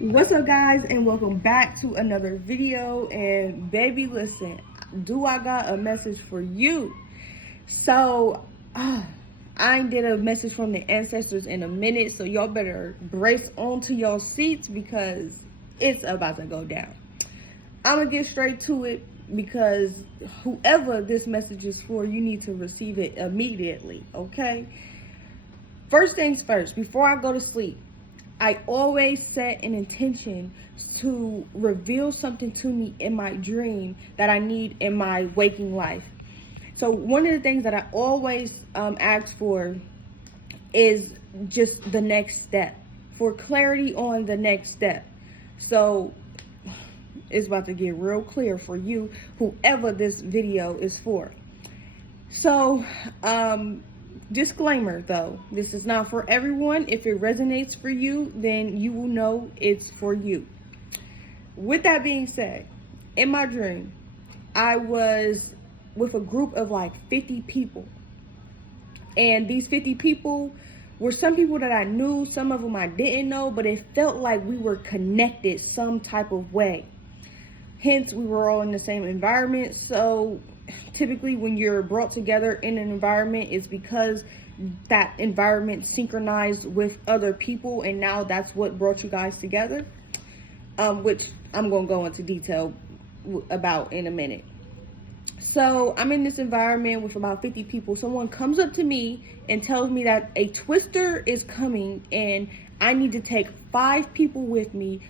What's up, guys, and welcome back to another video. And baby, listen, do I got a message for you? So I ain't did a message from the ancestors in a minute, so y'all better brace onto your seats because it's about to go down. I'm gonna get straight to it because whoever this message is for, you need to receive it immediately. Okay, first things first, before I go to sleep, I always set an intention to reveal something to me in my dream that I need in my waking life. So one of the things that I always ask for is just the next step, for clarity on the next step. So it's about to get real clear for you, whoever this video is for. So disclaimer though, this is not for everyone. If it resonates for you, then you will know it's for you. With that being said, in my dream, I was with a group of like 50 people. And these 50 people were some people that I knew, some of them I didn't know, but it felt like we were connected some type of way. Hence, we were all in the same environment. So typically when you're brought together in an environment, it's because that environment synchronized with other people, and now that's what brought you guys together, which I'm going to go into detail about in a minute. So I'm in this environment with about 50 people. Someone comes up to me and tells me that a twister is coming and I need to take 5 people with me,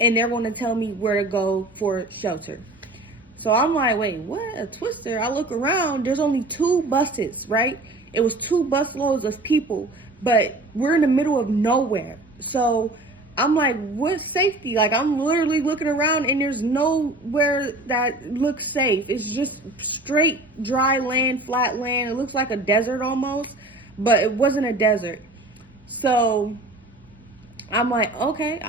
and they're going to tell me where to go for shelter. So I'm like, wait, what? A twister? I look around, there's only 2 buses, right? It was 2 busloads of people, but we're in the middle of nowhere. So I'm like, what's safety? Like, I'm literally looking around and there's nowhere that looks safe. It's just straight dry land, flat land. It looks like a desert almost, but it wasn't a desert. So I'm like, okay,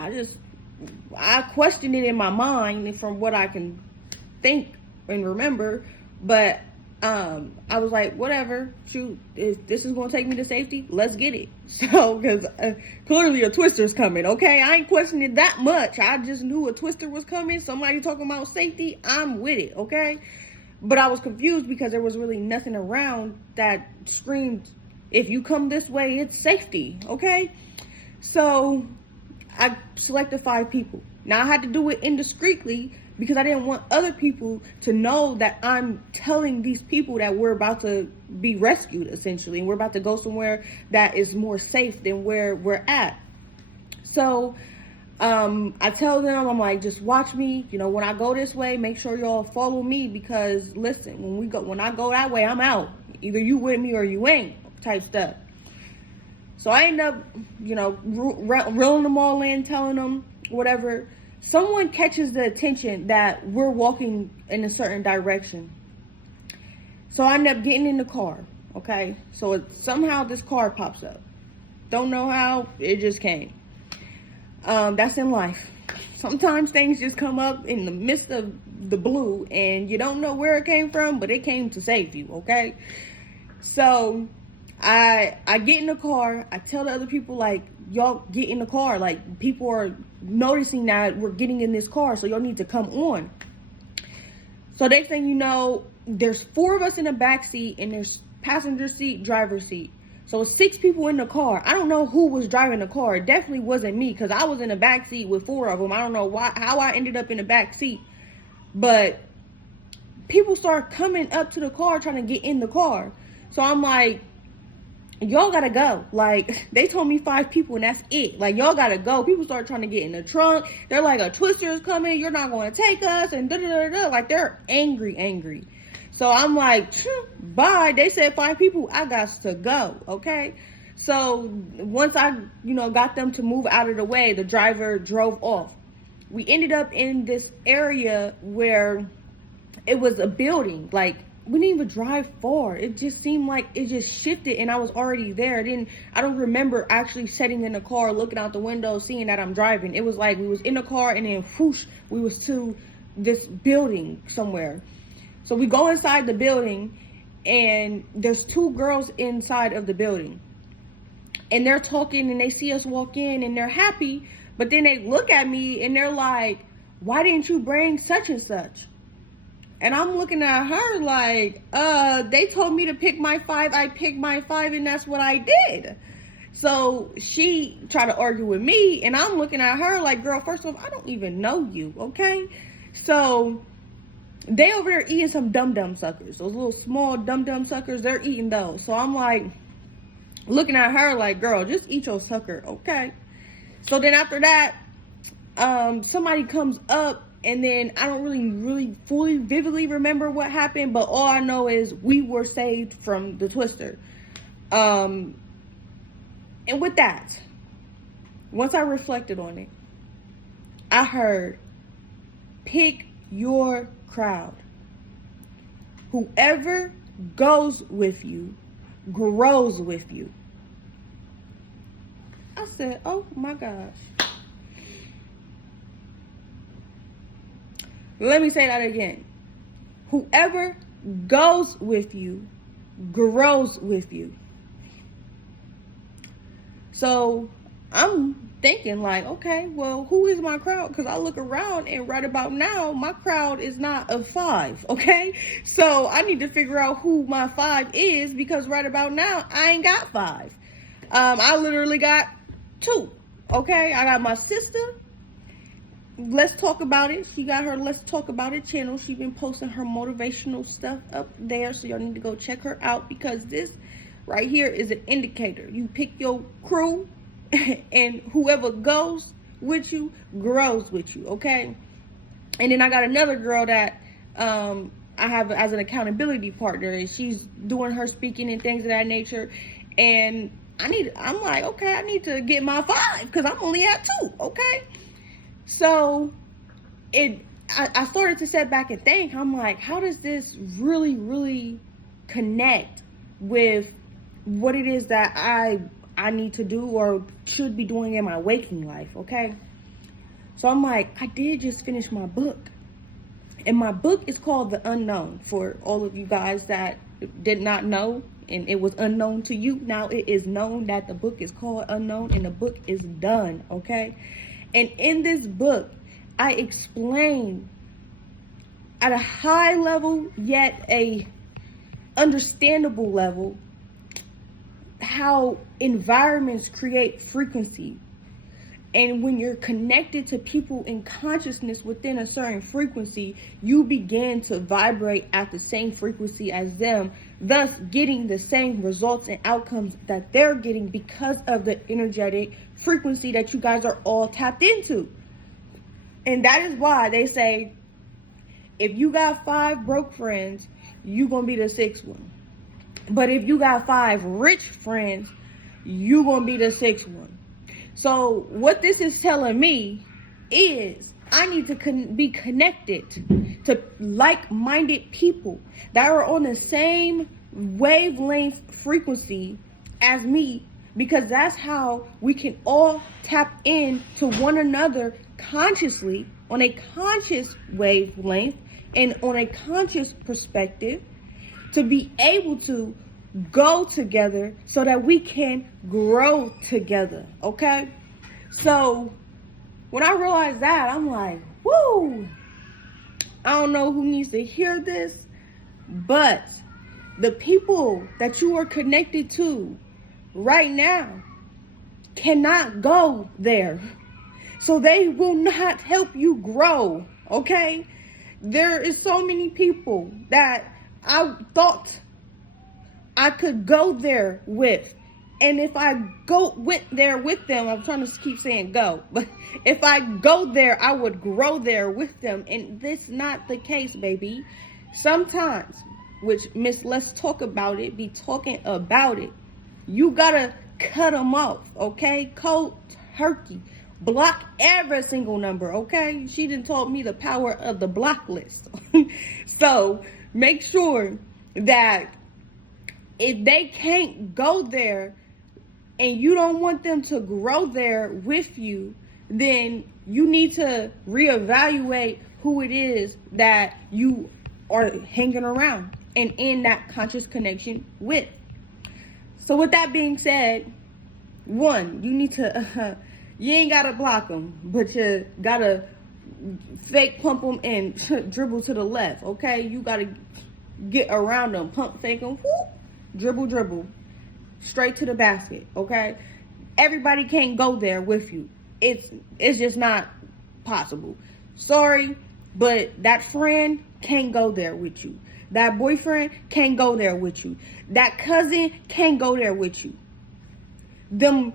I questioned it in my mind from what I can think and remember, but I was like, whatever, shoot, if this is gonna take me to safety, let's get it. So because clearly a twister's coming. Okay, I ain't questioning it that much. I just knew a twister was coming. Somebody talking about safety, I'm with it. Okay, but I was confused because there was really nothing around that screamed, if you come this way, it's safety. Okay, so I selected 5 people. Now I had to do it indiscreetly because I didn't want other people to know that I'm telling these people that we're about to be rescued, essentially, and we're about to go somewhere that is more safe than where we're at. So I tell them, I'm like, just watch me. You know, when I go this way, make sure y'all follow me, because listen, when I go that way, I'm out. Either you with me or you ain't, type stuff. So I end up, you know, reeling them all in, telling them whatever. Someone catches the attention that we're walking in a certain direction. So I end up getting in the car, okay? So somehow this car pops up. Don't know how, it just came. That's in life. Sometimes things just come up in the midst of the blue and you don't know where it came from, but it came to save you, okay? So I get in the car. I tell the other people, like, y'all get in the car. Like, people are noticing that we're getting in this car, so y'all need to come on. So next thing you know, there's 4 of us in the back seat, and there's passenger seat, driver seat. So 6 people in the car. I don't know who was driving the car. It definitely wasn't me, because I was in the back seat with 4 of them. I don't know how I ended up in the back seat, but people start coming up to the car trying to get in the car. So I'm like, y'all gotta go. Like, they told me 5 people and that's it. Like, y'all gotta go. People start trying to get in the trunk. They're like, a twister is coming, you're not going to take us, and da-da-da-da. Like, they're angry. So I'm like, bye. They said 5 people, I got to go. Okay, so once I, you know, got them to move out of the way, the driver drove off. We ended up in this area where it was a building. Like, we didn't even drive far. It just seemed like it just shifted and I was already there. I don't remember actually sitting in the car, looking out the window, seeing that I'm driving. It was like we was in the car and then whoosh, we was to this building somewhere. So we go inside the building and there's 2 girls inside of the building. And they're talking and they see us walk in and they're happy, But then they look at me and they're like, why didn't you bring such and such? And I'm looking at her like, they told me to pick my 5. I picked my 5 and that's what I did. So she tried to argue with me and I'm looking at her like, girl, first of all, I don't even know you, okay? So they over there eating some dum-dum suckers. Those little small dum-dum suckers, they're eating those. So I'm like, looking at her like, girl, just eat your sucker, okay? So then after that, somebody comes up, and then I don't really fully vividly remember what happened, but all I know is we were saved from the twister. And with that, once I reflected on it, I heard, pick your crowd. Whoever goes with you grows with you. I said, oh my gosh. Let me say that again. Whoever goes with you grows with you. So I'm thinking like, okay, well, who is my crowd? Because I look around and right about now, my crowd is not a 5, okay? So I need to figure out who my 5 is, because right about now, I ain't got 5. I literally got 2, okay? I got my sister. Let's talk about it. She got her Let's Talk About It channel. She's been posting her motivational stuff up there, so y'all need to go check her out, because this right here is an indicator. You pick your crew and whoever goes with you grows with you, okay? And then I got another girl that I have as an accountability partner, and she's doing her speaking and things of that nature. And I'm like, okay, I need to get my 5 because I'm only at 2, okay? So I started to sit back and think, I'm like, how does this really connect with what it is that I need to do or should be doing in my waking life, okay? So I'm like, I did just finish my book. And my book is called The Unknown. For all of you guys that did not know and it was unknown to you, now it is known that the book is called Unknown and the book is done, okay? And in this book, I explain at a high level, yet a understandable level, how environments create frequency. And when you're connected to people in consciousness within a certain frequency, you begin to vibrate at the same frequency as them, thus getting the same results and outcomes that they're getting because of the energetic frequency that you guys are all tapped into. And that is why they say, if you got 5 broke friends, you're going to be the 6th one. But if you got 5 rich friends, you're going to be the 6th one. So what this is telling me is I need to be connected to like-minded people that are on the same wavelength frequency as me, because that's how we can all tap in to one another consciously on a conscious wavelength and on a conscious perspective, to be able to go together so that we can grow together, okay? So when I realized that, I'm like, woo! I don't know who needs to hear this, but the people that you are connected to right now cannot go there. So they will not help you grow, okay? There is so many people that I thought I could go there with. And if I went there with them, I'm trying to keep saying go, but if I go there, I would grow there with them. And this not the case, baby. Sometimes, which Miss Let's Talk About It be talking about it, you gotta cut them off, okay? Cold turkey. Block every single number, okay? She done taught me the power of the block list. So make sure that if they can't go there and you don't want them to grow there with you, then you need to reevaluate who it is that you are hanging around and in that conscious connection with. So with that being said, 1, you need to You ain't gotta block them, but you gotta fake pump them and dribble to the left, okay? You gotta get around them, pump fake them, whoop, dribble, dribble, straight to the basket, okay? Everybody can't go there with you. It's just not possible. Sorry, but that friend can't go there with you. That boyfriend can't go there with you. That cousin can't go there with you. Them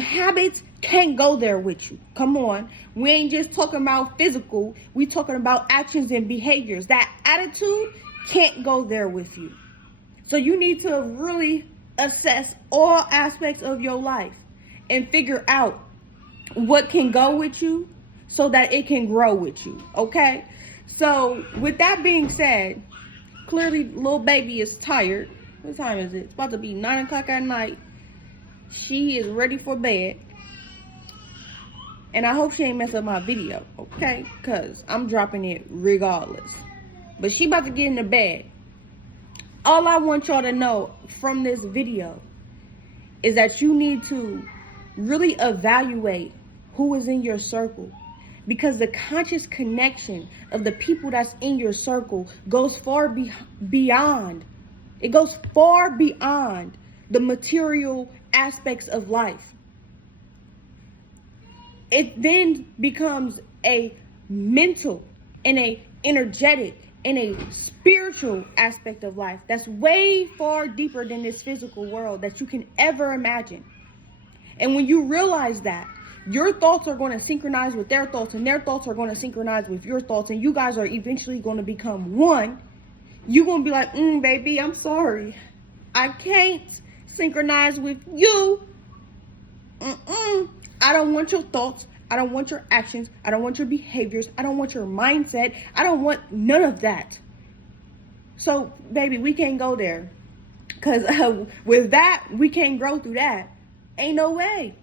habits can't go there with you. Come on. We ain't just talking about physical. We talking about actions and behaviors. That attitude can't go there with you. So you need to really assess all aspects of your life and figure out what can go with you so that it can grow with you. Okay? So with that being said, clearly little baby is tired. What time is it? It's about to be 9 o'clock at night. She is ready for bed. And I hope she ain't mess up my video, okay? Because I'm dropping it regardless. But she about to get into bed. All I want y'all to know from this video is that you need to really evaluate who is in your circle. Because the conscious connection of the people that's in your circle goes far beyond. It goes far beyond the material aspects of life. It then becomes a mental and a energetic and a spiritual aspect of life that's way far deeper than this physical world that you can ever imagine. And when you realize that, your thoughts are going to synchronize with their thoughts, and their thoughts are going to synchronize with your thoughts, and you guys are eventually going to become one. You're going to be like, baby, I'm sorry. I can't synchronize with you. I don't want your thoughts. I don't want your actions. I don't want your behaviors. I don't want your mindset. I don't want none of that. So, baby, we can't go there. Because with that, we can't grow through that. Ain't no way.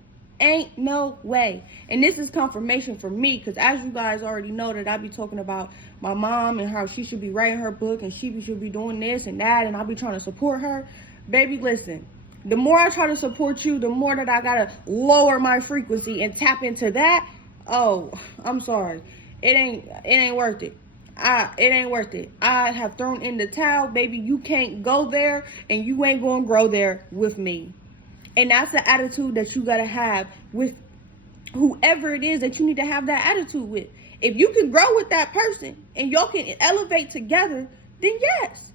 Ain't no way. And this is confirmation for me, because as you guys already know that I be talking about my mom and how she should be writing her book and she should be doing this and that, and I'll be trying to support her. Baby, listen. The more I try to support you, the more that I gotta lower my frequency and tap into that. Oh, I'm sorry. It ain't worth it. It ain't worth it. I have thrown in the towel, baby. You can't go there, and you ain't gonna grow there with me. And that's the attitude that you gotta have with whoever it is that you need to have that attitude with. If you can grow with that person and y'all can elevate together, then yes,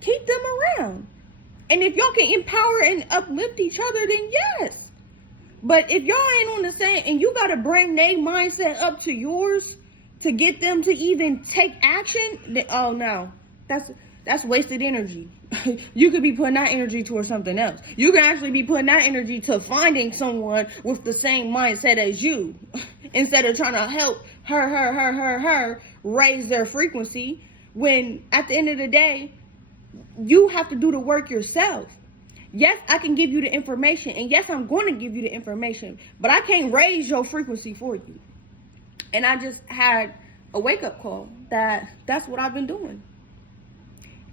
keep them around. And if y'all can empower and uplift each other, then yes. But if y'all ain't on the same, and you got to bring their mindset up to yours to get them to even take action, then, oh no, that's wasted energy. You could be putting that energy towards something else. You can actually be putting that energy to finding someone with the same mindset as you, instead of trying to help her raise their frequency, when at the end of the day, you have to do the work yourself. Yes, I can give you the information, and yes, I'm going to give you the information, but I can't raise your frequency for you. And I just had a wake-up call that's what I've been doing.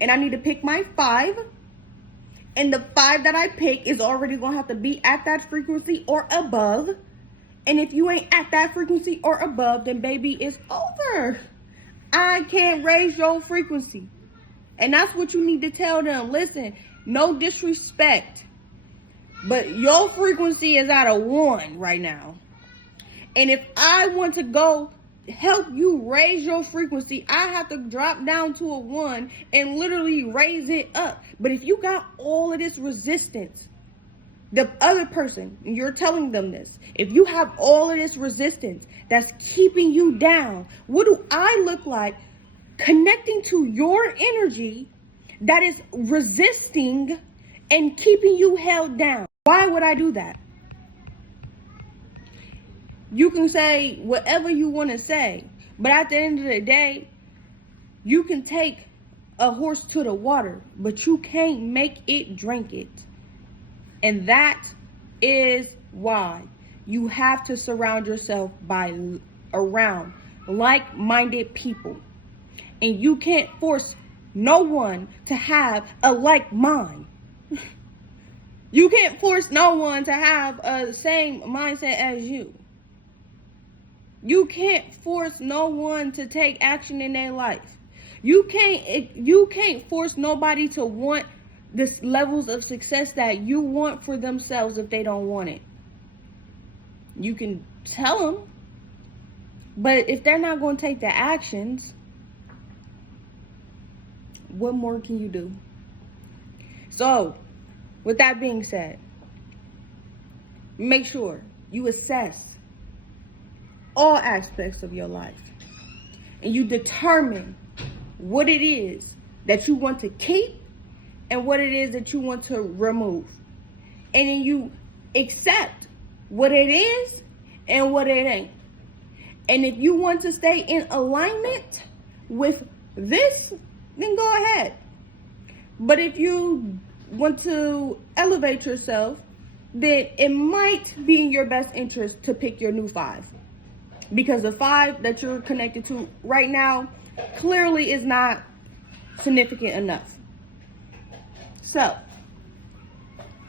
And I need to pick my 5, and the 5 that I pick is already going to have to be at that frequency or above. And if you ain't at that frequency or above, then baby, it's over. I can't raise your frequency. And that's what you need to tell them. Listen, no disrespect, but your frequency is at a 1 right now. And if I want to go help you raise your frequency, I have to drop down to a 1 and literally raise it up. But if you got all of this resistance, the other person, you're telling them this, if you have all of this resistance that's keeping you down, what do I look like connecting to your energy that is resisting and keeping you held down? Why would I do that? You can say whatever you want to say, but at the end of the day, you can take a horse to the water, but you can't make it drink it. And that is why you have to surround yourself around like-minded people. And you can't force no one to have a like mind. You can't force no one to have a same mindset as you. You can't force no one to take action in their life. You can't force nobody to want the levels of success that you want for themselves if they don't want it. You can tell them, but if they're not going to take the actions, what more can you do? So, with that being said, make sure you assess all aspects of your life and you determine what it is that you want to keep and what it is that you want to remove. And then you accept what it is and what it ain't. And if you want to stay in alignment with this, then go ahead. But if you want to elevate yourself, then it might be in your best interest to pick your new 5. Because the 5 that you're connected to right now clearly is not significant enough. So,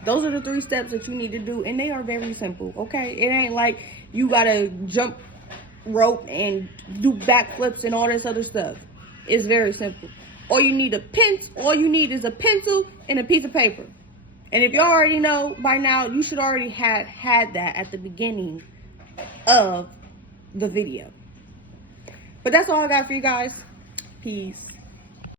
those are the 3 steps that you need to do, and they are very simple, okay? It ain't like you gotta jump rope and do backflips and all this other stuff. It's very simple. All you need is a pencil and a piece of paper. And if you already know by now, you should already have had that at the beginning of the video. But that's all I got for you guys. Peace.